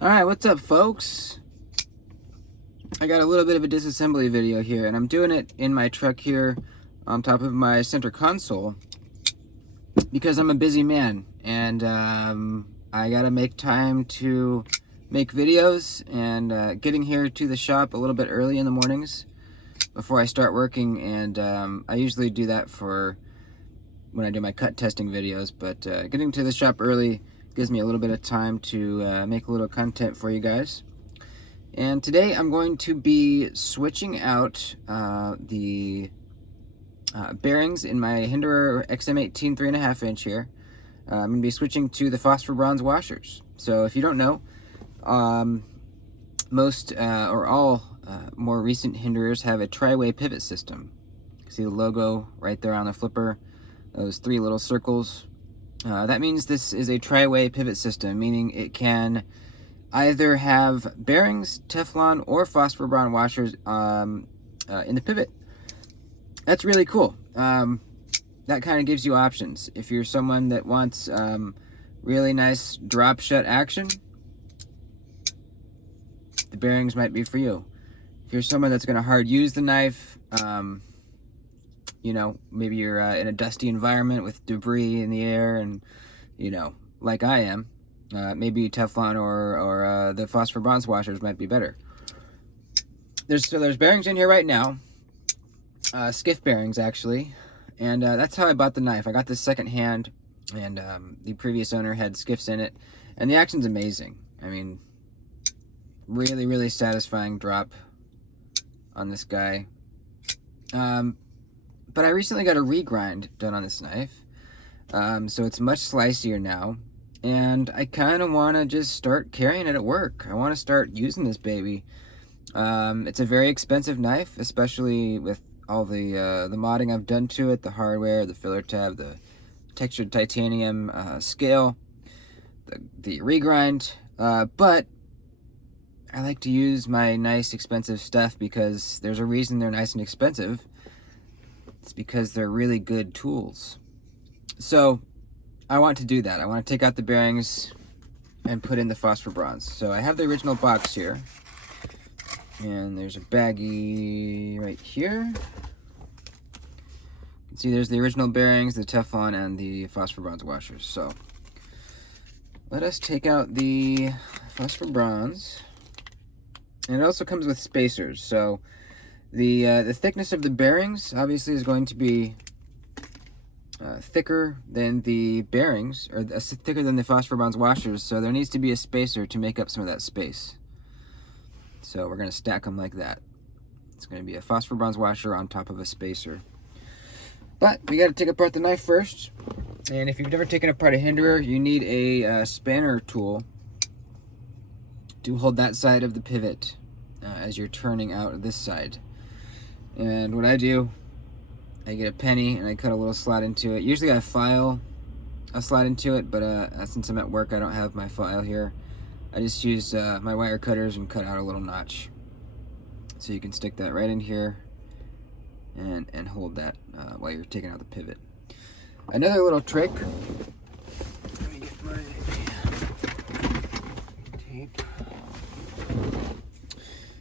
Alright, what's up folks? I got a little bit of a disassembly video here, and I'm doing it in my truck here on top of my center console because I'm a busy man, and I gotta make time to make videos, and getting here to the shop a little bit early in the mornings before I start working, and I usually do that for when I do my cut testing videos, but getting to the shop early gives me a little bit of time to make a little content for you guys. And today I'm going to be switching out the bearings in my Hinderer XM18 3.5 inch here. I'm going to be switching to the phosphor bronze washers. So if you don't know, most or all more recent Hinderers have a Tri-Way Pivot System. You can see the logo right there on the flipper, those three little circles. That means this is a Tri-Way Pivot System, meaning it can either have bearings, Teflon, or phosphor bronze washers in the pivot. That's really cool. That kind of gives you options. If you're someone that wants really nice drop shut action, the bearings might be for you. If you're someone that's going to hard use the knife, you know, maybe you're in a dusty environment with debris in the air, and, you know, like I am, maybe Teflon or the phosphor bronze washers might be better. There's bearings in here right now, skiff bearings actually, and that's how I bought the knife. I got this second hand, and the previous owner had skiffs in it, and the action's amazing. I mean, really satisfying drop on this guy. But I recently got a regrind done on this knife, so it's much slicier now, and I kind of want to just start carrying it at work. I want to start using this baby. It's a very expensive knife, especially with all the modding I've done to it, the hardware, the filler tab, the textured titanium scale, the regrind, but I like to use my nice expensive stuff because there's a reason they're nice and expensive. It's because they're really good tools. So I want to do that. I want to take out the bearings and put in the phosphor bronze. So I have the original box here, and there's a baggie right here. You can see there's the original bearings, the Teflon, and the phosphor bronze washers. So let us take out the phosphor bronze. And it also comes with spacers. So the thickness of the bearings obviously is going to be thicker than the bearings, or thicker than the phosphor bronze washers, so there needs to be a spacer to make up some of that space. So we're going to stack them like that. It's going to be a phosphor bronze washer on top of a spacer. But we got to take apart the knife first, and if you've never taken apart a Hinderer, you need a spanner tool to hold that side of the pivot as you're turning out this side. And what I do, I get a penny and I cut a little slot into it. Usually I file a slot into it, but since I'm at work, I don't have my file here. I just use my wire cutters and cut out a little notch. So you can stick that right in here and hold that while you're taking out the pivot. Another little trick, let me get my tape.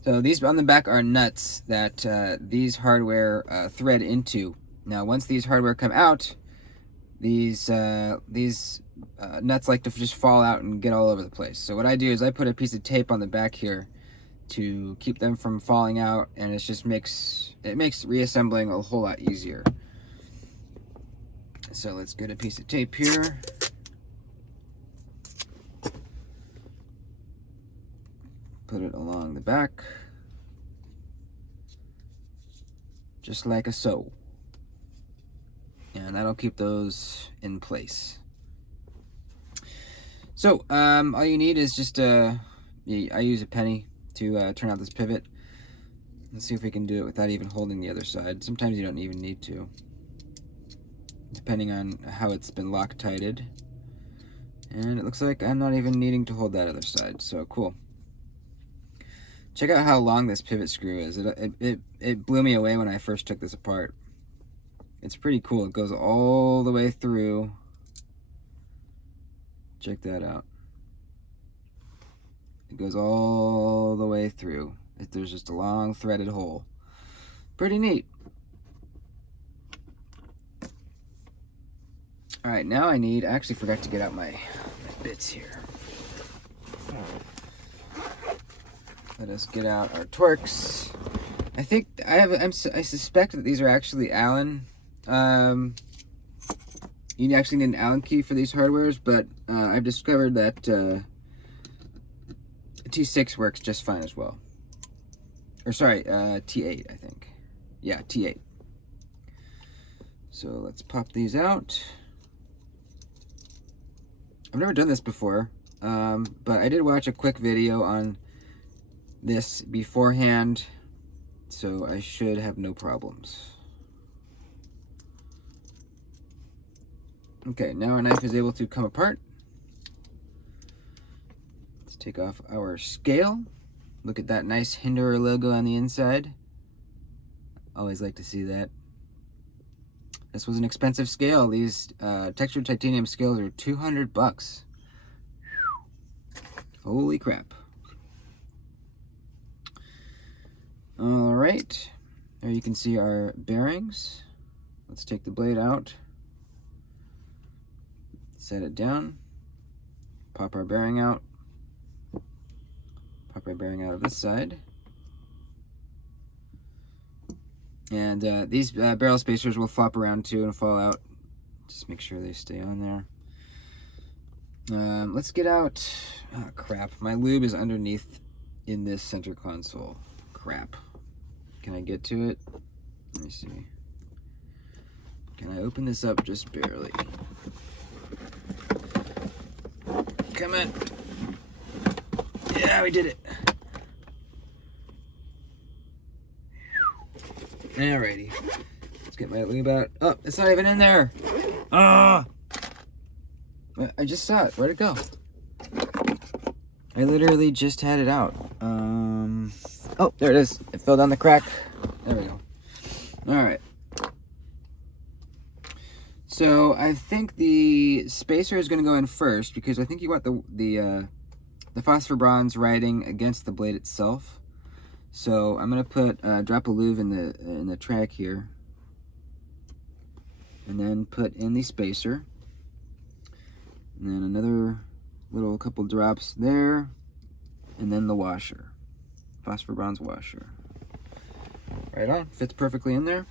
So these on the back are nuts that these hardware thread into. Now, once these hardware come out, these nuts like to just fall out and get all over the place. So what I do is I put a piece of tape on the back here to keep them from falling out, and it makes reassembling a whole lot easier. So let's get a piece of tape here. Put it along the back, just like so. And that'll keep those in place. So all you need is just I use a penny to turn out this pivot. Let's see if we can do it without even holding the other side. Sometimes you don't even need to, depending on how it's been Loctited. And it looks like I'm not even needing to hold that other side, so cool. Check out how long this pivot screw is. It blew me away when I first took this apart. It's pretty cool. It goes all the way through. Check that out. goes all the way through. There's just a long threaded hole. Pretty neat. All right, now I actually forgot to get out my bits here. Let us get out our Torx. I think I suspect that these are actually Allen. You actually need an Allen key for these hardwares, but I've discovered that T6 works just fine as well. Or sorry, T8, I think. Yeah, T8. So let's pop these out. I've never done this before, but I did watch a quick video on this beforehand, so I should have no problems. Okay, now our knife is able to come apart. Let's take off our scale. Look at that nice Hinderer logo on the inside. Always like to see that. This was an expensive scale. These textured titanium scales are $200. Holy crap. All right, there you can see our bearings. Let's take the blade out, set it down, pop our bearing out, pop our bearing out of this side. And these barrel spacers will flop around too and fall out. Just make sure they stay on there. Let's get out, oh crap, my lube is underneath in this center console. Crap. Can I get to it? Let me see. Can I open this up just barely? Come on. Yeah, we did it. Alrighty. Let's get my lube out. Oh, it's not even in there. Ah! I just saw it. Where'd it go? I literally just had it out. Oh, there it is. It fell down the crack. There we go. Alright. So I think the spacer is going to go in first because I think you want the phosphor bronze riding against the blade itself. So I'm going to put drop a lube in the track here, and then put in the spacer, and then another little couple drops there, and then the washer, phosphor bronze washer. Right on, fits perfectly in there.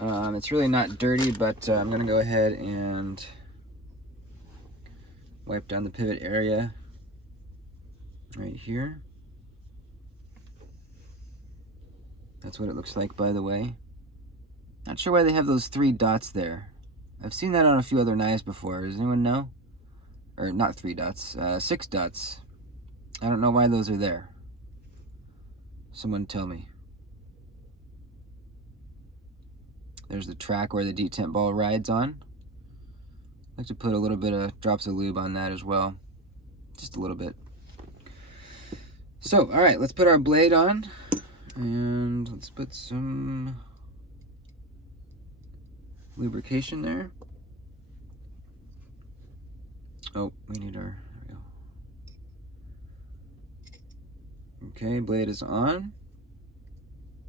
It's really not dirty, but I'm going to go ahead and wipe down the pivot area right here. That's what it looks like, by the way. Not sure why they have those 3 dots there. I've seen that on a few other knives before. Does anyone know? Or not 3 dots, 6 dots. I don't know why those are there. Someone tell me. There's the track where the detent ball rides on. I like to put a little bit of drops of lube on that as well. Just a little bit. So, all right, let's put our blade on. And let's put some lubrication there. Oh, we need our, there we go. Okay, blade is on.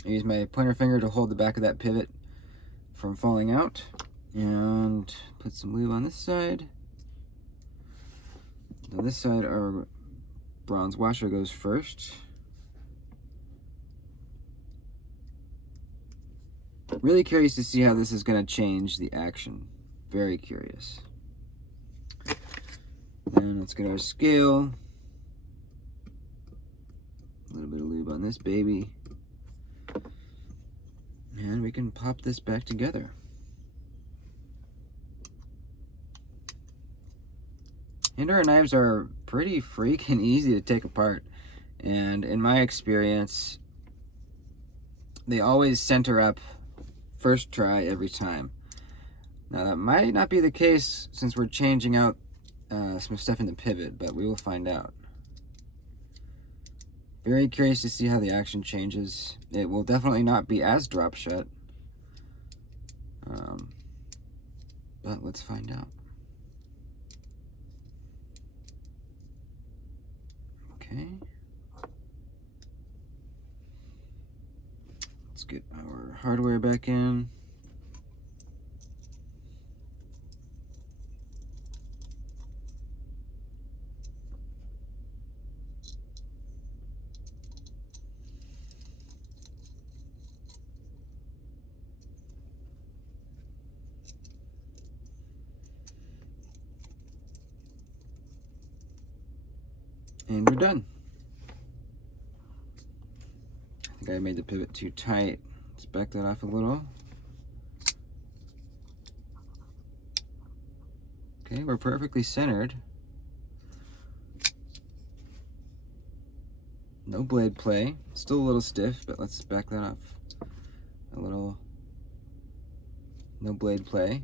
I use my pointer finger to hold the back of that pivot from falling out. And put some lube on this side. On this side, our bronze washer goes first. Really curious to see how this is going to change the action. Very curious. And let's get our scale. A little bit of lube on this baby. And we can pop this back together. Hinderer knives are pretty freaking easy to take apart. And in my experience, they always center up first try every time. Now that might not be the case since we're changing out some stuff in the pivot, but we will find out. Very curious to see how the action changes. It will definitely not be as drop shut, but let's find out. Okay. Let's get our hardware back in. And we're done. I think I made the pivot too tight. Let's back that off a little. Okay, we're perfectly centered. No blade play. Still a little stiff, but let's back that off a little. No blade play.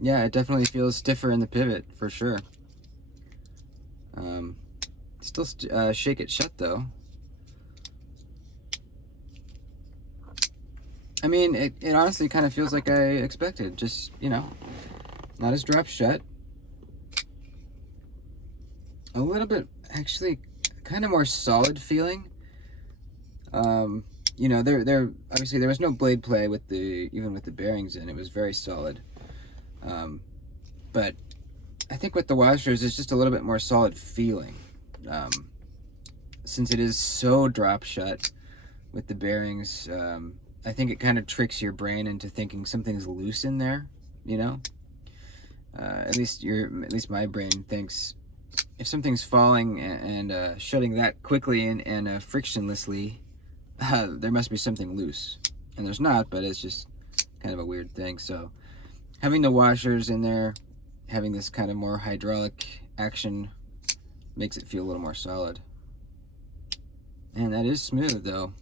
Yeah, it definitely feels stiffer in the pivot, for sure. Still shake it shut, though. I mean, it honestly kind of feels like I expected. Just, you know, not as drop shut. A little bit, actually, kind of more solid feeling. You know, there obviously there was no blade play with even with the bearings in. It was very solid. But I think with the washers, it's just a little bit more solid feeling. Since it is so drop shut with the bearings, I think it kind of tricks your brain into thinking something's loose in there, you know? At least my brain thinks if something's falling and shutting that quickly and frictionlessly, there must be something loose. And there's not, but it's just kind of a weird thing. So having the washers in there, having this kind of more hydraulic action makes it feel a little more solid. And that is smooth, though.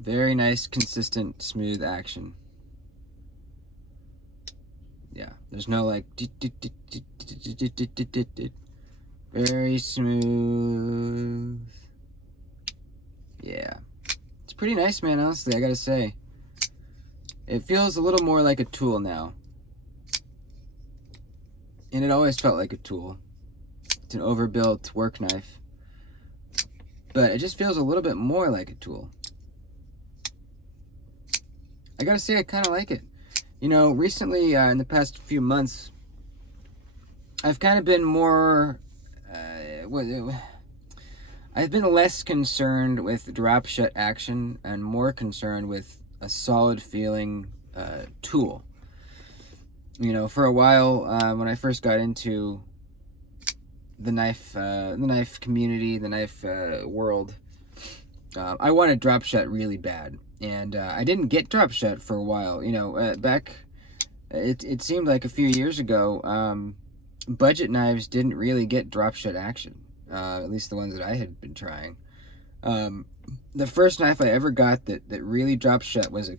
Very nice, consistent, smooth action. Yeah, there's no like very smooth. Yeah, it's pretty nice, man, honestly, I gotta say. It feels a little more like a tool now. And it always felt like a tool. It's an overbuilt work knife. But it just feels a little bit more like a tool. I gotta say, I kind of like it. You know, recently, in the past few months, I've kind of been more... I've been less concerned with drop shut action and more concerned with a solid feeling tool. You know, for a while, when I first got into the knife community, the knife world, I wanted drop shut really bad, and I didn't get drop shut for a while. You know, back it seemed like a few years ago, budget knives didn't really get drop shut action, at least the ones that I had been trying. The first knife I ever got that really drop shut was a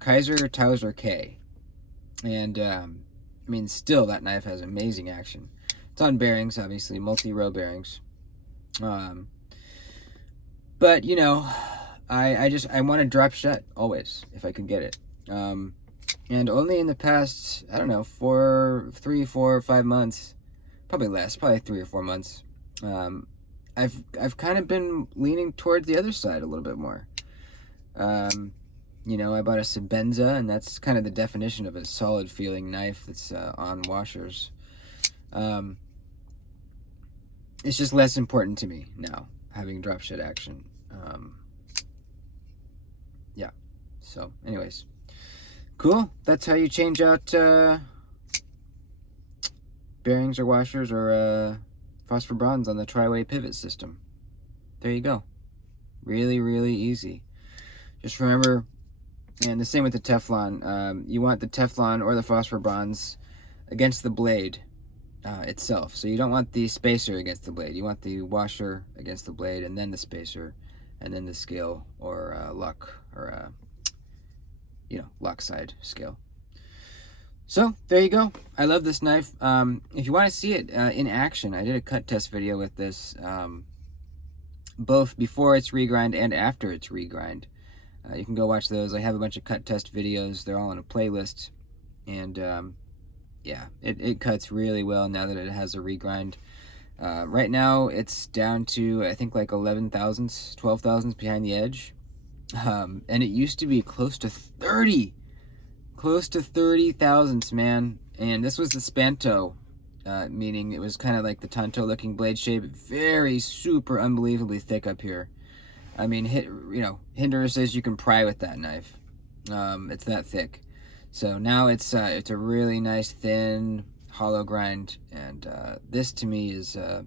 Kaiser Towser K. And, I mean, still, that knife has amazing action. It's on bearings, obviously, multi-row bearings. But, you know, I want to drop shut, always, if I could get it. And only in the past, I don't know, 3, 4, 5 months, probably less, probably 3 or 4 months, I've kind of been leaning towards the other side a little bit more. You know, I bought a Sebenza, and that's kind of the definition of a solid feeling knife that's on washers. It's just less important to me now, having drop shut action. Yeah, so anyways, cool. That's how you change out bearings or washers or phosphor bronze on the Tri-Way Pivot System. There you go. Really, really easy. Just remember, and the same with the Teflon, you want the Teflon or the phosphor bronze against the blade itself. So you don't want the spacer against the blade. You want the washer against the blade, and then the spacer, and then the scale or lock, or you know, lock side scale. So there you go. I love this knife. If you want to see it in action, I did a cut test video with this, both before it's regrind and after it's regrind. You can go watch those. I have a bunch of cut test videos. They're all in a playlist. And yeah, it cuts really well now that it has a regrind. Right now it's down to, I think, like 11 thousandths, 12 thousandths behind the edge. And it used to be close to 30 thousandths, man. And this was the Spanto, meaning it was kind of like the Tonto looking blade shape. Very super unbelievably thick up here. I mean, Hinderer says you can pry with that knife. It's that thick. So now it's a really nice thin hollow grind, and this to me is a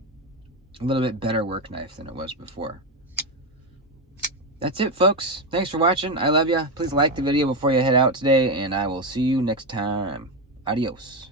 little bit better work knife than it was before. That's it, folks. Thanks for watching. I love ya. Please like the video before you head out today, and I will see you next time. Adios.